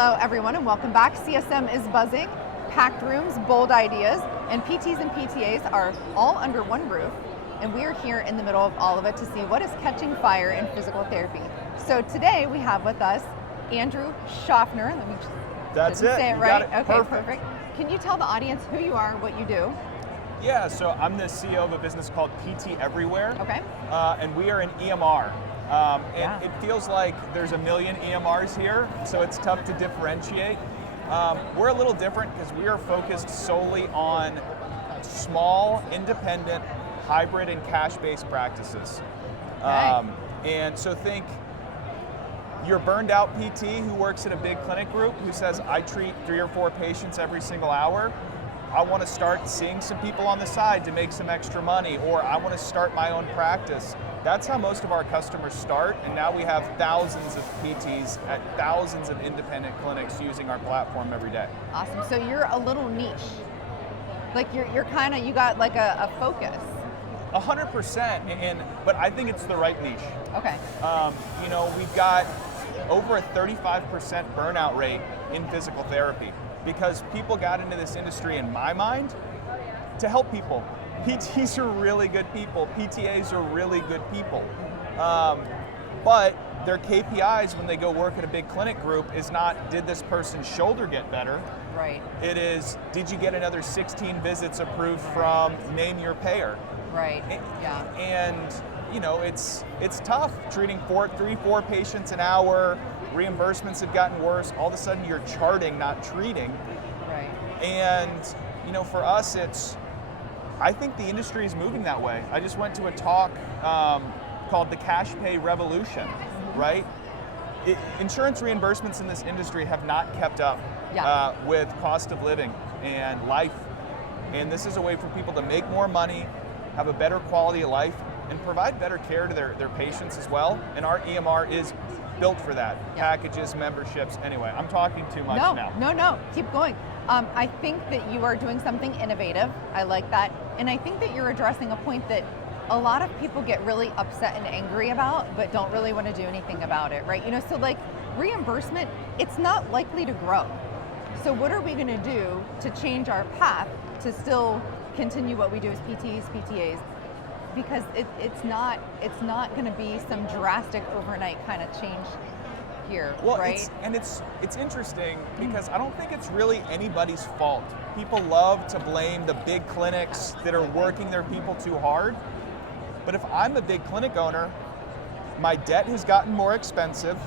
Hello everyone and welcome back. CSM is buzzing, packed rooms, bold ideas, and PTs and PTAs are all under one roof, and we are here in the middle of all of it to see what is catching fire in physical therapy. So today we have with us Andrew Schofner. Let me That's it. say it You right. got it. Okay, perfect. Can you tell the audience who you are, what you do? Yeah, so I'm the CEO of a business called PtEverywhere. Okay. And we are an EMR. Yeah. It feels like there's a million EMRs here, so it's tough to differentiate. We're a little different because we are focused solely on small, independent, hybrid, and cash-based practices. Okay. And so think your burned out PT who works at a big clinic group who says, I treat 3 or 4 patients every single hour. I want to start seeing some people on the side to make some extra money, or I want to start my own practice. That's how most of our customers start, and now we have thousands of PTs at thousands of independent clinics using our platform every day. Awesome. So you're a little niche. Like you're kind of, you got like a focus. 100%, but I think it's the right niche. Okay. We've got over a 35% burnout rate in physical therapy because people got into this industry, in my mind, to help people. PTs are really good people. PTAs are really good people. But their KPIs when they go work at a big clinic group is not, did this person's shoulder get better? Right. It is, did you get another 16 visits approved from name your payer? Right. Yeah. And it's tough treating 3-4 patients an hour. Reimbursements have gotten worse. All of a sudden you're charting, not treating. Right. And for us, I think the industry is moving that way. I just went to a talk called the Cash Pay Revolution, right? Insurance reimbursements in this industry have not kept up with cost of living and life. And this is a way for people to make more money, have a better quality of life, and provide better care to their patients as well. And our EMR is built for that. Yeah. Packages, memberships. Anyway, I'm talking too much now. No, keep going. I think that you are doing something innovative. I like that. And I think that you're addressing a point that a lot of people get really upset and angry about, but don't really want to do anything about it, right? So like reimbursement, it's not likely to grow. So what are we going to do to change our path to still continue what we do as PTs, PTAs? Because it's not going to be some drastic overnight kind of change here, right? It's interesting because I don't think it's really anybody's fault. People love to blame the big clinics that are working their people too hard. But if I'm a big clinic owner, my debt has gotten more expensive,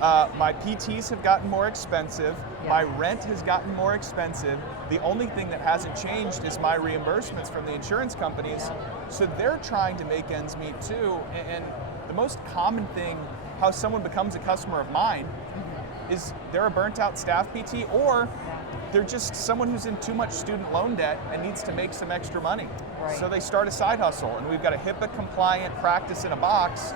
my PTs have gotten more expensive, my rent has gotten more expensive. The only thing that hasn't changed is my reimbursements from the insurance companies. So they're trying to make ends meet too. And the most common thing, how someone becomes a customer of mine, is they're a burnt out staff PT, or they're just someone who's in too much student loan debt and needs to make some extra money. Right. So they start a side hustle, and we've got a HIPAA compliant practice in a box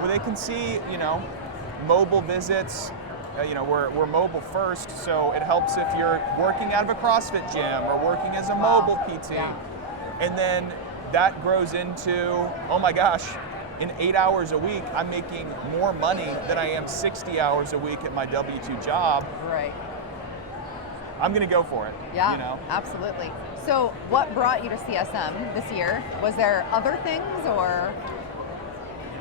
where they can see, mobile visits. We're mobile first, so it helps if you're working out of a CrossFit gym or working as a mobile PT. Yeah. And then that grows into, oh my gosh, in 8 hours a week, I'm making more money than I am 60 hours a week at my W-2 job. Right. I'm going to go for it. Yeah, absolutely. So what brought you to CSM this year? Was there other things or?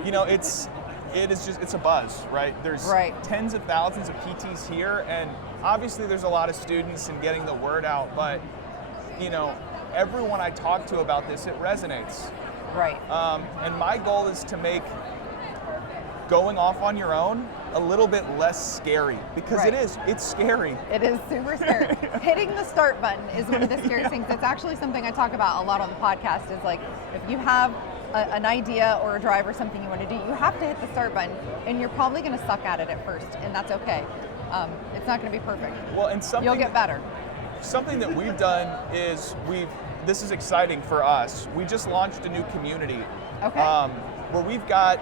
It's a buzz, right? There's tens of thousands of PTs here, and obviously there's a lot of students and getting the word out, but everyone I talk to about this, it resonates. Right. And my goal is to make going off on your own a little bit less scary, because it's scary. It is super scary. Hitting the start button is one of the scariest things. It's actually something I talk about a lot on the podcast, is like, if you have an idea or a drive or something you want to do, you have to hit the start button, and you're probably going to suck at it at first, and that's okay. It's not going to be perfect. Well, and you'll get better. Something that we've done is this is exciting for us. We just launched a new community where we've got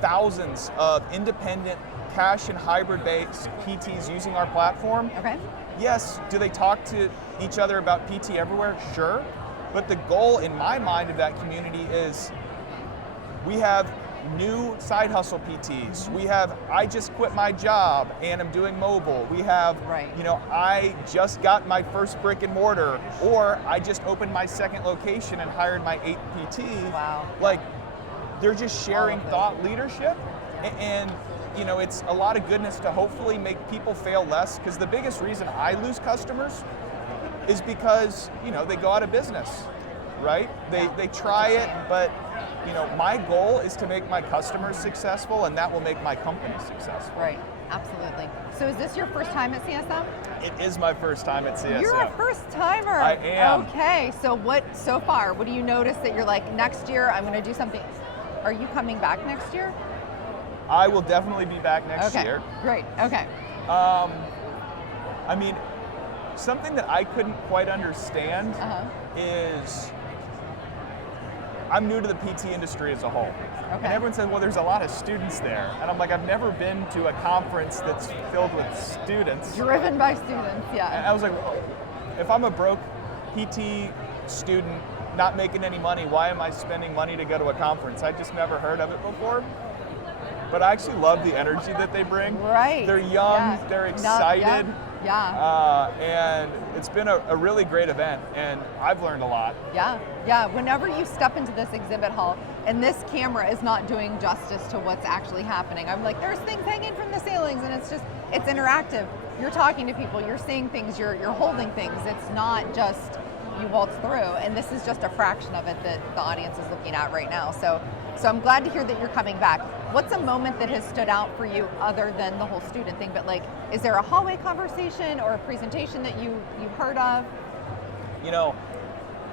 thousands of independent cash and hybrid-based PTs using our platform. Okay. Yes, do they talk to each other about PtEverywhere? Sure. But the goal in my mind of that community is we have new side hustle PTs. We have, I just quit my job and I'm doing mobile. We have, I just got my first brick and mortar, or I just opened my second location and hired my 8th PT. Wow. Like, they're just sharing thought leadership, and it's a lot of goodness to hopefully make people fail less, because the biggest reason I lose customers is because, they go out of business, right? They try it, but my goal is to make my customers successful, and that will make my company successful. Right, absolutely. So is this your first time at CSM? It is my first time at CSM. You're a first timer. I am. Okay, so what do you notice that you're like, next year I'm going to do something? Are you coming back next year? I will definitely be back next year. Great, okay. Something that I couldn't quite understand is, I'm new to the PT industry as a whole. Okay. And everyone says, well, there's a lot of students there. And I'm like, I've never been to a conference that's filled with students. Driven by students, yeah. And I was like, well, if I'm a broke PT student not making any money, why am I spending money to go to a conference? I just never heard of it before. But I actually love the energy that they bring. Right. They're young, they're excited. And it's been a really great event, and I've learned a lot. Yeah. Whenever you step into this exhibit hall, and this camera is not doing justice to what's actually happening, I'm like, there's things hanging from the ceilings, and it's interactive. You're talking to people, you're seeing things, you're holding things. It's not just you waltz through, and this is just a fraction of it that the audience is looking at right now. So I'm glad to hear that you're coming back. What's a moment that has stood out for you other than the whole student thing, but like, is there a hallway conversation or a presentation that you've heard of?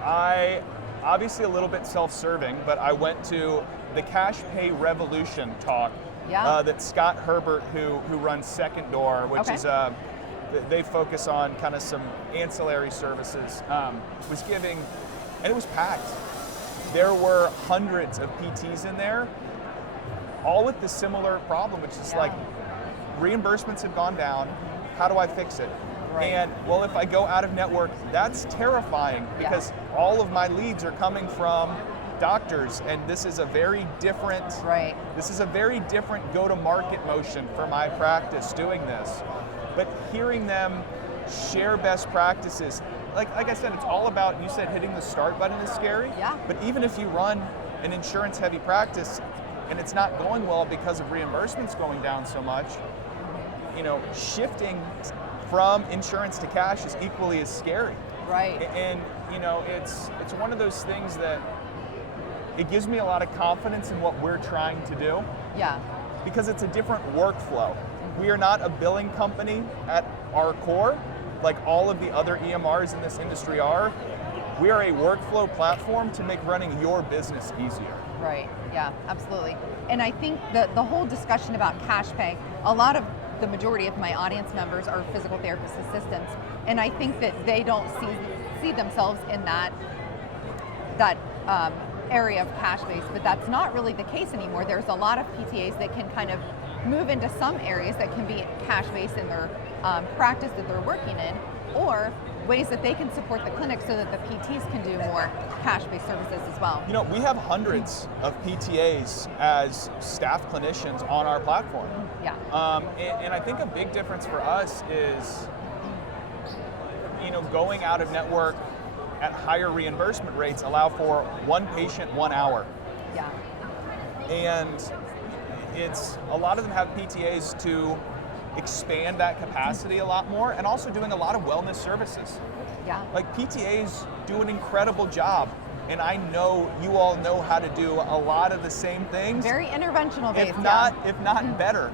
I obviously a little bit self-serving, but I went to the Cash Pay Revolution talk that Scott Herbert, who runs Second Door, which is they focus on kind of some ancillary services, was giving, and it was packed. There were hundreds of PTs in there, all with the similar problem, which is like, reimbursements have gone down, how do I fix it? Right. And well, if I go out of network, that's terrifying, because all of my leads are coming from doctors, and this is a very different go-to-market motion for my practice doing this. But hearing them share best practices, like I said, it's all about, you said hitting the start button is scary, but even if you run an insurance-heavy practice and it's not going well because of reimbursements going down so much, shifting from insurance to cash is equally as scary. Right. And it's one of those things that it gives me a lot of confidence in what we're trying to do. Yeah. Because it's a different workflow. We are not a billing company at our core, like all of the other EMRs in this industry are. We are a workflow platform to make running your business easier. Right, yeah, absolutely. And I think the whole discussion about cash pay, the majority of my audience members are physical therapist assistants, and I think that they don't see themselves in that area of cash-based, but that's not really the case anymore. There's a lot of PTAs that can kind of move into some areas that can be cash-based in their practice that they're working in, or ways that they can support the clinic so that the PTs can do more cash-based services as well. We have hundreds of PTAs as staff clinicians on our platform. Yeah. And I think a big difference for us is, going out of network at higher reimbursement rates allow for one patient, 1 hour. Yeah. And it's, a lot of them have PTAs to expand that capacity a lot more, and also doing a lot of wellness services. Yeah. Like, PTAs do an incredible job, and I know you all know how to do a lot of the same things. Very interventional based. If not better.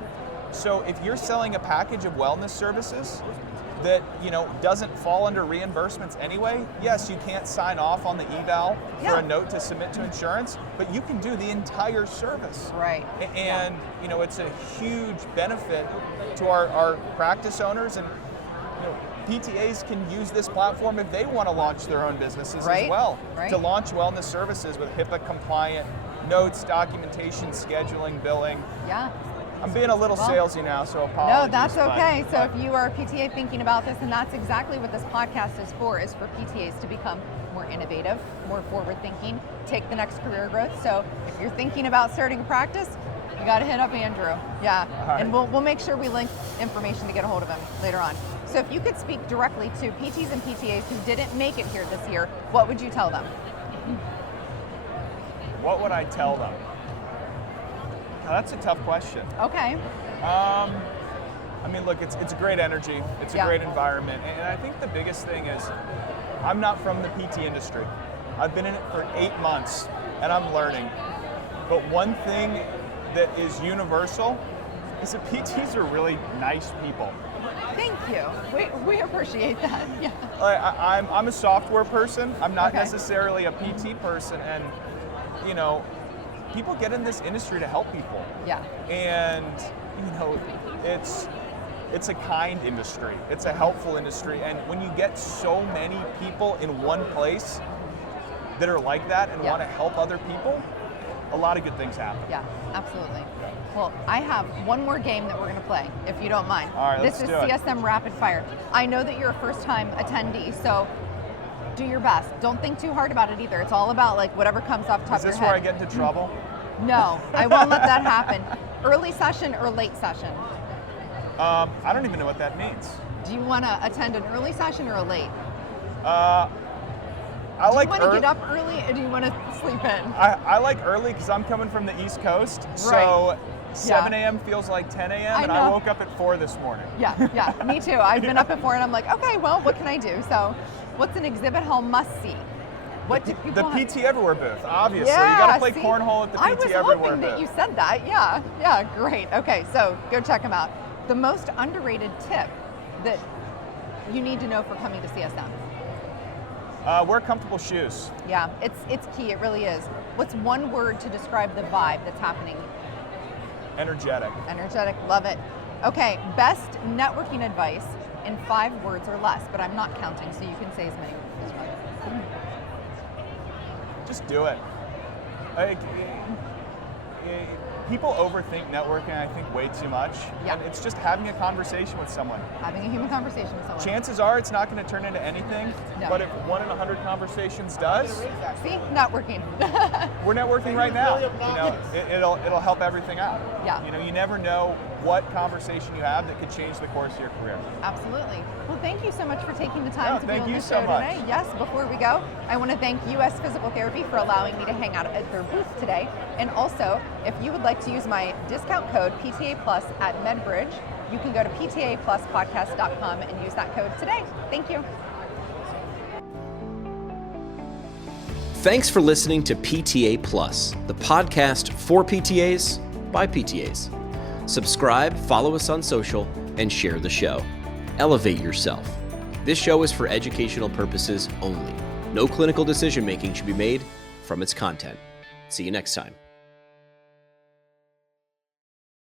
So if you're selling a package of wellness services that doesn't fall under reimbursements anyway, yes, you can't sign off on the eval for a note to submit to insurance, but you can do the entire service. Right. And it's a huge benefit to our practice owners, and PTAs can use this platform if they want to launch their own businesses as well, to launch wellness services with HIPAA compliant notes, documentation, scheduling, billing. Yeah. I'm being a little salesy now, so apologies. No, that's okay. So if you are a PTA thinking about this, and that's exactly what this podcast is for PTAs to become more innovative, more forward thinking, take the next career growth. So if you're thinking about starting a practice, you got to hit up Andrew. Yeah, right. And we'll make sure we link information to get a hold of him later on. So if you could speak directly to PTs and PTAs who didn't make it here this year, what would you tell them? What would I tell them? Now, that's a tough question. Okay. I mean, look, it's a great energy. It's a great environment. And I think the biggest thing is I'm not from the PT industry. I've been in it for 8 months and I'm learning. But one thing that is universal is that PTs are really nice people. Thank you. We appreciate that. Yeah. I'm a software person. I'm not necessarily a PT person. And, you know, people get in this industry to help people. Yeah. And, you know, it's a kind industry. It's a helpful industry. And when you get so many people in one place that are like that and want to help other people, a lot of good things happen. Yeah, absolutely. Well, I have one more game that we're going to play, if you don't mind. All right, let's do it. This is CSM Rapid Fire. I know that you're a first-time attendee, so do your best. Don't think too hard about it either. It's all about like whatever comes off the top of your head. Is this where I get into trouble? No, I won't let that happen. Early session or late session? I don't even know what that means. Do you want to attend an early session or a late? I like. Do you want to get up early or do you want to sleep in? I like early because I'm coming from the East Coast, so 7 a.m. feels like 10 a.m. and I woke up at 4 this morning. Yeah, me too. I've been up at 4 and I'm like, okay, well, what can I do? So, what's an exhibit hall must-see? What do people The PtEverywhere booth, obviously. Yeah, you got to play cornhole at the PtEverywhere booth. I was hoping that you said that. Yeah, great. Okay, so go check them out. The most underrated tip that you need to know for coming to CSM? Wear comfortable shoes. Yeah, it's key. It really is. What's one word to describe the vibe that's happening? Energetic. Energetic, love it. Okay, best networking advice in 5 words or less, but I'm not counting, so you can say as many as you want. Just do it. Like, people overthink networking, I think, way too much. Yeah. And it's just having a conversation with someone. Having a human conversation with someone. Chances are it's not going to turn into anything, but if 1 in 100 conversations does, see, networking. we're networking right now. You know, it'll help everything out. Yeah. You know, you never know what conversation you have that could change the course of your career. Absolutely. Well, thank you so much for taking the time to be on the so show much. today. Yes, before we go, I want to thank US Physical Therapy for allowing me to hang out at their booth today. And also, if you would like to use my discount code PTA Plus at MedBridge, you can go to PTAPlusPodcast.com and use that code today. Thank you. Thanks for listening to PTA Plus, the podcast for PTAs by PTAs. Subscribe, follow us on social, and share the show. Elevate yourself. This show is for educational purposes only. No clinical decision making should be made from its content. See you next time.